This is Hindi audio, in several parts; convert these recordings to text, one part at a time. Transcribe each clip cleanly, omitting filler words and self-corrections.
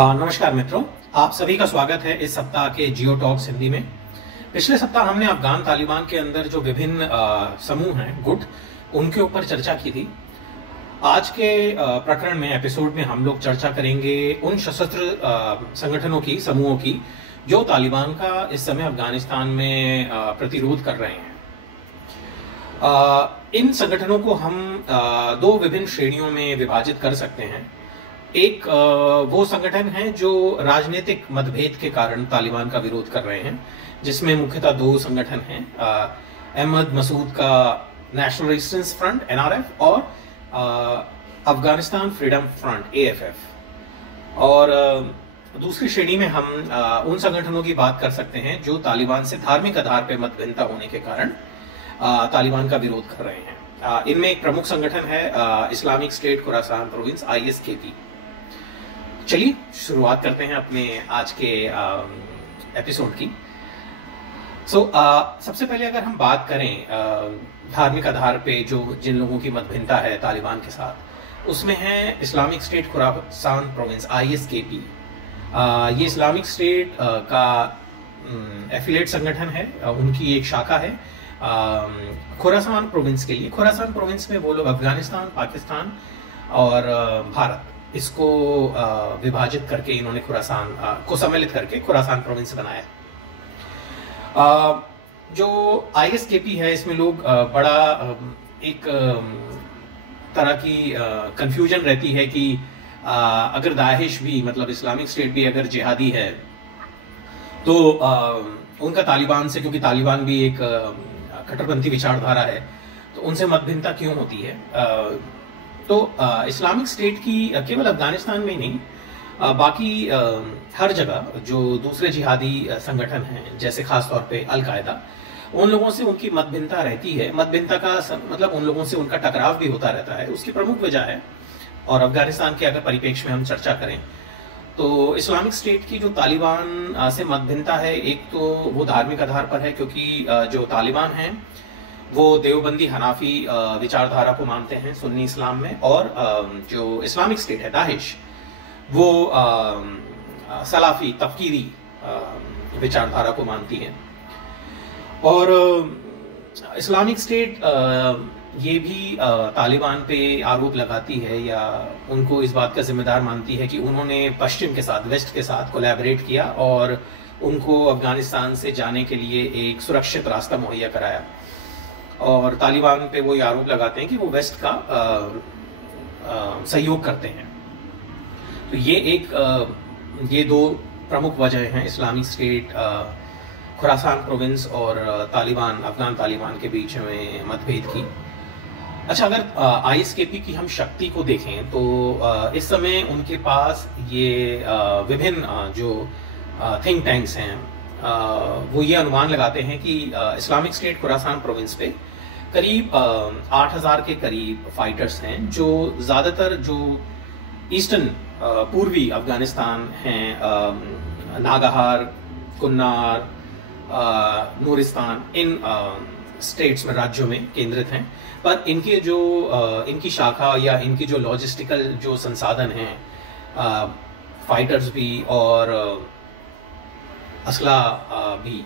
नमस्कार मित्रों, आप सभी का स्वागत है इस सप्ताह के जियो टॉक्स हिंदी में। पिछले सप्ताह हमने अफगान तालिबान के अंदर जो विभिन्न समूह हैं, गुट, उनके ऊपर चर्चा की थी। आज के प्रकरण में, एपिसोड में हम लोग चर्चा करेंगे उन सशस्त्र संगठनों की, समूहों की, जो तालिबान का इस समय अफगानिस्तान में प्रतिरोध कर रहे हैं। इन संगठनों को हम दो विभिन्न श्रेणियों में विभाजित कर सकते हैं। एक वो संगठन है जो राजनीतिक मतभेद के कारण तालिबान का विरोध कर रहे हैं, जिसमें मुख्यतः दो संगठन हैं, अहमद मसूद का नेशनल रेजिस्टेंस फ्रंट NRF और अफगानिस्तान फ्रीडम फ्रंट AFF। और दूसरी श्रेणी में हम उन संगठनों की बात कर सकते हैं जो तालिबान से धार्मिक आधार पर मतभिन्नता होने के कारण तालिबान का विरोध कर रहे हैं। इनमें एक प्रमुख संगठन है Islamic State Khorasan province ISKP। चलिए शुरुआत करते हैं अपने आज के एपिसोड की। सबसे पहले अगर हम बात करें धार्मिक आधार पे जो जिन लोगों की मतभिन्नता है तालिबान के साथ, उसमें है Islamic State Khorasan province ISKP। ये इस्लामिक स्टेट का एफिलिएट संगठन है, उनकी एक शाखा है खुरासान प्रोविंस के लिए। खुरासान प्रोविंस में वो लोग अफगानिस्तान, पाकिस्तान और भारत, इसको विभाजित करके इन्होंने खुरासान को सम्मिलित करके खुरासान प्रोविंस बनाया। जो ISKP है, इसमें लोग बड़ा एक तरह की कंफ्यूजन रहती है कि अगर दाइश भी, मतलब इस्लामिक स्टेट भी अगर जिहादी है तो उनका तालिबान से, क्योंकि तालिबान भी एक कट्टरपंथी विचारधारा है, तो उनसे मतभिन्नता क्यों होती है। तो इस्लामिक स्टेट की केवल अफगानिस्तान में नहीं, बाकी हर जगह जो दूसरे जिहादी संगठन हैं, जैसे खासतौर पे अल-कायदा, उन लोगों से उनकी मतभिन्नता रहती है। मतभिन्नता का मतलब उन लोगों से उनका टकराव भी होता रहता है, उसकी प्रमुख वजह है। और अफगानिस्तान के अगर परिप्रेक्ष्य में हम चर्चा करें तो इस्लामिक स्टेट की जो तालिबान से मतभिन्नता है, एक तो वो धार्मिक आधार पर है, क्योंकि जो तालिबान हैं वो देवबंदी हनाफी विचारधारा को मानते हैं सुन्नी इस्लाम में, और जो इस्लामिक स्टेट है दाइश, वो सलाफी तफकीरी विचारधारा को मानती है। और इस्लामिक स्टेट ये भी तालिबान पे आरोप लगाती है या उनको इस बात का जिम्मेदार मानती है कि उन्होंने पश्चिम के साथ, वेस्ट के साथ कोलैबोरेट किया और उनको अफगानिस्तान से जाने के लिए एक सुरक्षित रास्ता मुहैया कराया। और तालिबान पे वो ये आरोप लगाते हैं कि वो वेस्ट का सहयोग करते हैं। तो ये दो प्रमुख वजह हैं इस्लामिक स्टेट खुरासान प्रोविंस और तालिबान, अफगान तालिबान के बीच में मतभेद की। अच्छा, अगर ISKP की हम शक्ति को देखें तो इस समय उनके पास ये विभिन्न जो थिंक टैंक्स हैं, वो ये अनुमान लगाते हैं कि इस्लामिक स्टेट खुरासान प्रोविंस पे करीब 8000 के करीब फाइटर्स हैं, जो ज्यादातर जो ईस्टर्न पूर्वी अफगानिस्तान हैं, नागाहार, कुन्नार, नूरिस्तान, इन स्टेट्स में, राज्यों में केंद्रित हैं। पर इनके जो इनकी शाखा या इनकी जो लॉजिस्टिकल जो संसाधन हैं, फाइटर्स भी और असला भी,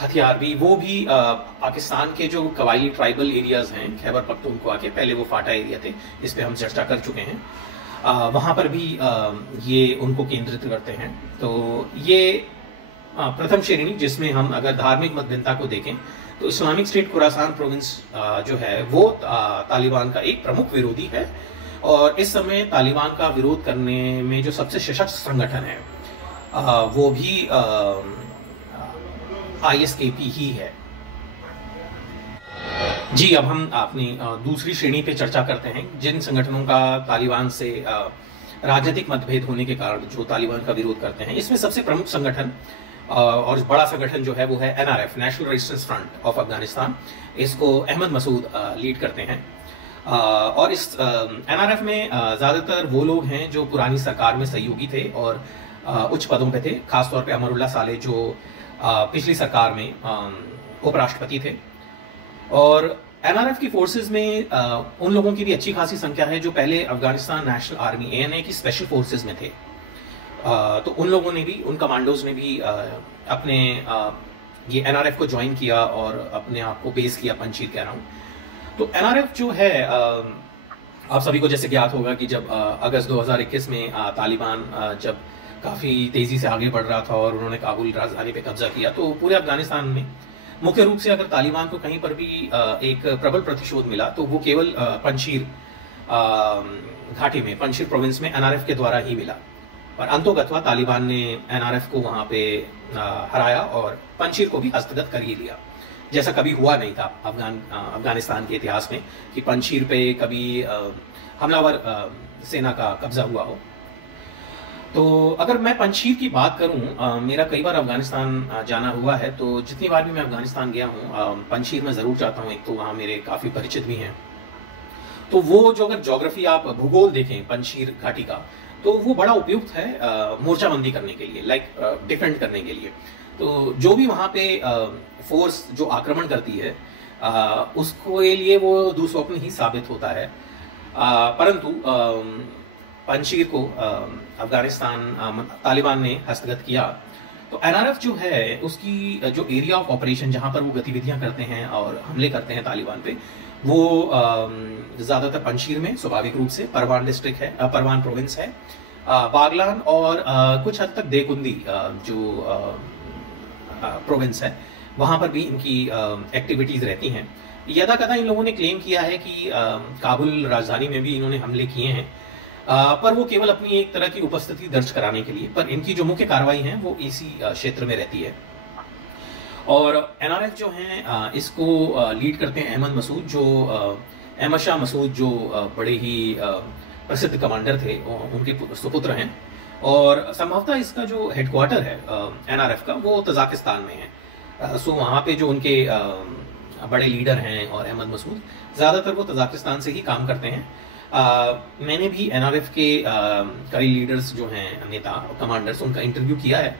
हथियार भी, वो भी पाकिस्तान के जो कबायली ट्राइबल एरियाज हैं, खैबर पख्तूनख्वा के, पहले वो फाटा एरिया थे, इस पे हम चर्चा कर चुके हैं, वहां पर भी ये उनको केंद्रित करते हैं। तो ये प्रथम श्रेणी, जिसमें हम अगर धार्मिक मतभिन्नता को देखें तो इस्लामिक स्टेट खुरासान प्रोविंस जो है वो तालिबान का एक प्रमुख विरोधी है। और इस समय तालिबान का विरोध करने में जो सबसे सशक्त संगठन है वो भी ISKP ही है। जी, अब हम अपनी दूसरी श्रेणी पे चर्चा करते हैं, जिन संगठनों का तालिबान से राजनीतिक मतभेद होने के कारण जो तालिबान का विरोध करते हैं। इसमें सबसे प्रमुख संगठन और बड़ा संगठन जो है वो है NRF, national resistance front of Afghanistan. इसको अहमद मसूद लीड करते हैं। और इस NRF में ज्यादातर वो लोग हैं जो पुरानी सरकार में सहयोगी थे और उच्च पदों पे थे, खासतौर पे अमरुल्लाह सालेह जो पिछली सरकार में उपराष्ट्रपति थे। और NRF की फोर्सेस में उन लोगों की भी अच्छी खासी संख्या है जो पहले अफगानिस्तान नेशनल आर्मी ANA की स्पेशल फोर्सेस में थे। तो उन लोगों ने भी, उन कमांडोज ने भी अपने ये एनआरएफ को ज्वाइन किया और अपने आप को बेस किया पंजशीर कह रहा हूँ। तो एनआरएफ जो है आप सभी को जैसे ज्ञात होगा कि जब अगस्त 2021 में तालिबान जब काफ़ी तेज़ी से आगे बढ़ रहा था और उन्होंने काबुल राजधानी पे कब्जा किया, तो पूरे अफगानिस्तान में मुख्य रूप से अगर तालिबान को कहीं पर भी एक प्रबल प्रतिशोध मिला तो वो केवल पंजशीर घाटी में, पंजशीर प्रोविंस में एनआरएफ के द्वारा ही मिला। और अंतोगत्वा तालिबान ने एनआरएफ को वहां पे हराया और पंजशीर को भी हस्तगत कर ही लिया, जैसा कभी हुआ नहीं था अफगानिस्तान के इतिहास में कि पंजशीर पे कभी हमलावर सेना का कब्जा हुआ हो। तो अगर मैं पंजशीर की बात करूं, मेरा कई बार अफगानिस्तान जाना हुआ है, तो जितनी बार भी मैं अफगानिस्तान गया हूं पंजशीर में ज़रूर जाता हूं। एक तो वहां मेरे काफ़ी परिचित भी हैं, तो वो जो अगर ज्योग्राफी आप भूगोल देखें पंजशीर घाटी का, तो वो बड़ा उपयुक्त है मोर्चाबंदी करने के लिए, लाइक डिफेंड करने के लिए। तो जो भी वहां पे फोर्स जो आक्रमण करती है उसको लिए वो दुस्वप्न ही साबित होता है। परंतु पंजशीर को अफगानिस्तान तालिबान ने हस्तगत किया, तो एनआरएफ जो है उसकी जो एरिया ऑफ ऑपरेशन जहां पर वो गतिविधियां करते हैं और हमले करते हैं तालिबान पे, वो ज्यादातर पंजशीर में स्वाभाविक रूप से परवान डिस्ट्रिक्ट है, परवान प्रोविंस है, बागलान और कुछ हद तक देकुंदी जो प्रोविंस है, वहां पर भी इनकी एक्टिविटीज रहती हैं। यदा कदा इन लोगों ने क्लेम किया है कि काबुल राजधानी में भी इन्होंने हमले किए हैं, पर वो केवल अपनी एक तरह की उपस्थिति दर्ज कराने के लिए, पर इनकी जो मुख्य कार्रवाई है वो इसी क्षेत्र में रहती है। और एनआरएफ जो है इसको लीड करते हैं अहमद मसूद, जो अहमद शाह मसूद जो बड़े ही प्रसिद्ध कमांडर थे, उनके सुपुत्र हैं। और संभवतः इसका जो हेडक्वार्टर है एनआरएफ का वो तजाकिस्तान में है। सो वहाँ पे जो उनके बड़े लीडर हैं और अहमद मसूद, ज़्यादातर वो तजाकिस्तान से ही काम करते हैं। मैंने भी एनआरएफ के कई लीडर्स जो हैं, नेता कमांडर्स, उनका इंटरव्यू किया है।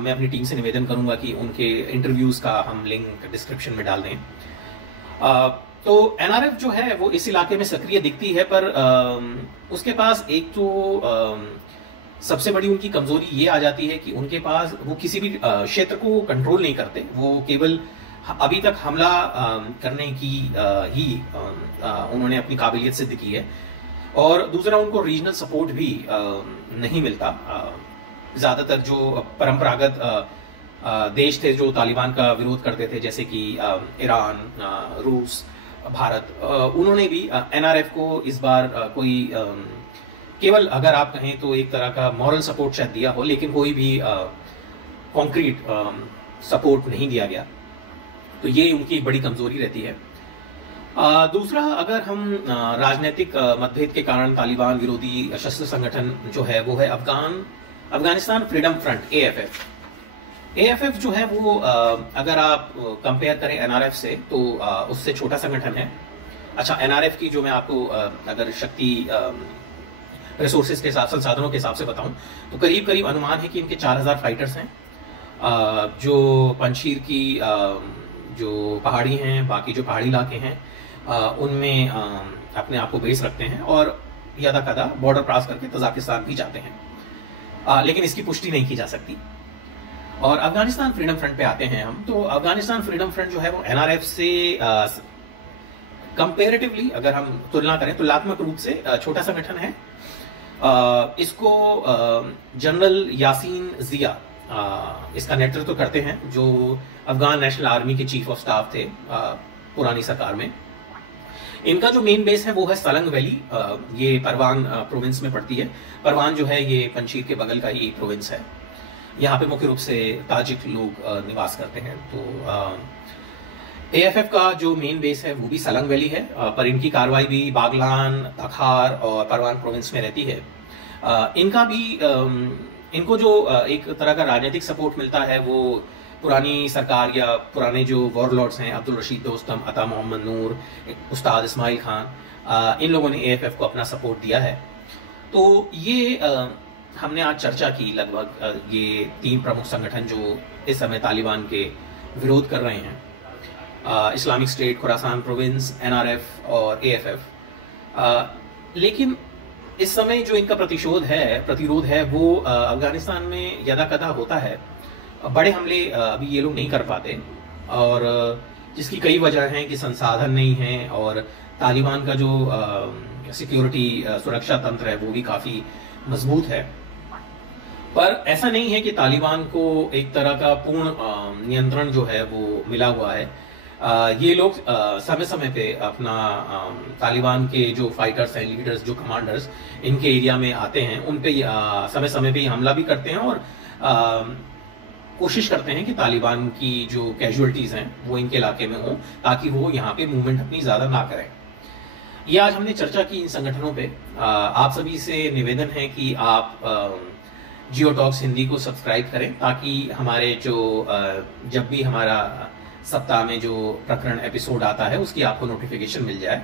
मैं अपनी टीम से निवेदन करूंगा कि उनके इंटरव्यूज का हम लिंक डिस्क्रिप्शन में डाल दें। तो एनआरएफ जो है वो इस इलाके में सक्रिय दिखती है, पर उसके पास एक तो सबसे बड़ी उनकी कमजोरी ये आ जाती है कि उनके पास वो किसी भी क्षेत्र को कंट्रोल नहीं करते, वो केवल अभी तक हमला करने की ही उन्होंने अपनी काबिलियत सिद्ध की है। और दूसरा, उनको रीजनल सपोर्ट भी नहीं मिलता। ज्यादातर जो परंपरागत देश थे जो तालिबान का विरोध करते थे, जैसे कि ईरान, रूस, भारत, उन्होंने भी एनआरएफ को इस बार कोई केवल अगर आप कहें तो एक तरह का मॉरल सपोर्ट शायद दिया हो, लेकिन कोई भी कॉन्क्रीट सपोर्ट नहीं दिया गया। तो ये उनकी एक बड़ी कमजोरी रहती है। दूसरा, अगर हम राजनीतिक मतभेद के कारण तालिबान विरोधी सशस्त्र संगठन जो है वो है अफगानिस्तान फ्रीडम फ्रंट, एएफएफ जो है वो अगर आप कंपेयर करें एनआरएफ से तो उससे छोटा संगठन है। अच्छा, एनआरएफ की जो मैं आपको अगर शक्ति रिसोर्सेज के हिसाब, संसाधनों के हिसाब से बताऊं तो करीब करीब अनुमान है कि इनके 4000 फाइटर्स हैं, जो पंजशीर की जो पहाड़ी हैं, बाकी जो पहाड़ी इलाके हैं उनमें अपने आप को बेस रखते हैं और यदा कदा बॉर्डर क्रॉस करके तजाकिस्तान भी जाते हैं, लेकिन इसकी पुष्टि नहीं की जा सकती। और अफगानिस्तान फ्रीडम फ्रंट पे आते हैं हम, तो अफगानिस्तान फ्रीडम फ्रंट जो है वो एनआरएफ से कंपेरेटिवली अगर हम तुलना करें, तुलनात्मक रूप से छोटा संगठन है। इसको जनरल यासीन जिया इसका नेतृत्व करते हैं, जो अफगान नेशनल आर्मी के चीफ ऑफ स्टाफ थे पुरानी सरकार में। इनका जो मेन बेस है वो है सलंग वैली, ये परवान प्रोविंस में पड़ती है। परवान जो है ये पंजशीर के बगल का ही प्रोविंस है। यहाँ पे मुख्य रूप से ताजिक लोग निवास करते हैं। तो एएफएफ का जो मेन बेस है वो भी सलंग वैली है, पर इनकी कार्रवाई भी बागलान, तखार और परवान प्रोविंस में रहती है। इनका भी इनको जो एक तरह का राजनीतिक सपोर्ट मिलता है वो पुरानी सरकार या पुराने जो वॉरलॉर्ड्स हैं, अब्दुल रशीद दोस्तम, अता मोहम्मद नूर, उस्ताद इस्माइल खान, इन लोगों ने एएफएफ को अपना सपोर्ट दिया है। तो ये हमने आज चर्चा की लगभग ये 3 प्रमुख संगठन जो इस समय तालिबान के विरोध कर रहे हैं, Islamic state, Khorasan province, NRF और एएफएफ। लेकिन इस समय जो इनका प्रतिरोध है वो अफगानिस्तान में यदा कदा होता है। बड़े हमले अभी ये लोग नहीं कर पाते, और जिसकी कई वजह हैं कि संसाधन नहीं है, और तालिबान का जो सिक्योरिटी सुरक्षा तंत्र है वो भी काफी मजबूत है। पर ऐसा नहीं है कि तालिबान को एक तरह का पूर्ण नियंत्रण जो है वो मिला हुआ है। ये लोग समय समय पे अपना तालिबान के जो फाइटर्स हैं, लीडर्स, जो कमांडर्स इनके एरिया में आते हैं, उन पे समय समय पे हमला भी करते हैं, और कोशिश करते हैं कि तालिबान की जो कैजुअलिटीज हैं वो इनके इलाके में हो, ताकि वो यहाँ पे मूवमेंट अपनी ज्यादा ना करें। ये आज हमने चर्चा की इन संगठनों पे। आप सभी से निवेदन है कि आप जियो टॉक्स हिंदी को सब्सक्राइब करें, ताकि हमारे जो जब भी हमारा सप्ताह में जो प्रकरण एपिसोड आता है उसकी आपको नोटिफिकेशन मिल जाए।